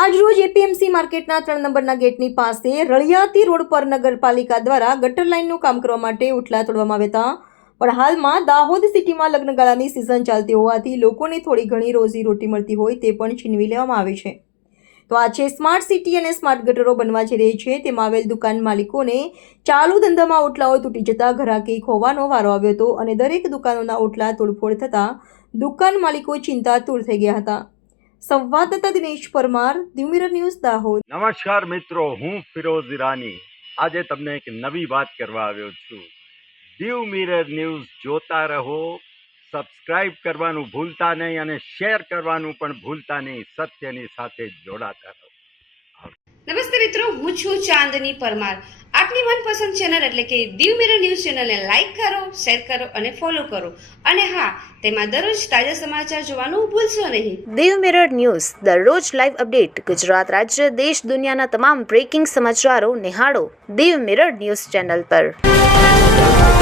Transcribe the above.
આજરોજ એપીએમસી માર્કેટના 3 નંબરના ગેટની પાસે રળિયાતી રોડ પર નગરપાલિકા દ્વારા ગટર લાઇનનું કામ કરવા માટે ઉઠલા તોડવામાં આવ્યા હતા. પણ હાલમાં દાહોદ સિટીમાં લગ્નગાળાની સિઝન ચાલતી હોવાથી લોકોને થોડી ઘણી રોજીરોટી મળતી હોય તે પણ છીનવી લેવામાં આવે છે. તો આ છે સ્માર્ટ સિટી અને સ્માર્ટ ગટરો બનવા જઈ રહી છે. તેમાં આવેલ દુકાન માલિકોને ચાલુ ધંધામાં ઓટલાઓ તૂટી જતા ઘરાકી ખોવાનો વારો આવ્યો હતો અને દરેક દુકાનોના ઓટલા તોડફોડ થતા દુકાન માલિકો ચિંતાતુર થઈ ગયા હતા. સંવાદદાતા દિનેશ પરમાર, દીવ મિરર ન્યૂઝ, દાહોદ. નમસ્કાર મિત્રો, હું ફિરોઝ ઈરાની આજે તમને એક નવી વાત કરવા આવ્યો છું. દીવ મિરર ન્યૂઝ જોતા રહો, સબસ્ક્રાઇબ કરવાનું ભૂલતા નહીં અને શેર કરવાનું પણ ભૂલતા નહીં. સત્યની સાથે જોડાતા રહો. નમસ્તે મિત્રો, હું છું ચાંદની પરમાર. આપની મનપસંદ ચેનલ એટલે કે દીવ મિરર ન્યૂઝ ચેનલને લાઈક કરો, શેર કરો અને ફોલો કરો. અને હા, તેમાં દરરોજ તાજા સમાચાર જોવાનું ભૂલશો નહીં. દીવ મિરર ન્યૂઝ દરરોજ લાઈવ અપડેટ ગુજરાત રાજ્ય, દેશ, દુનિયાના તમામ બ્રેકિંગ સમાચારો નિહાળો દીવ મિરર ન્યૂઝ ચેનલ પર.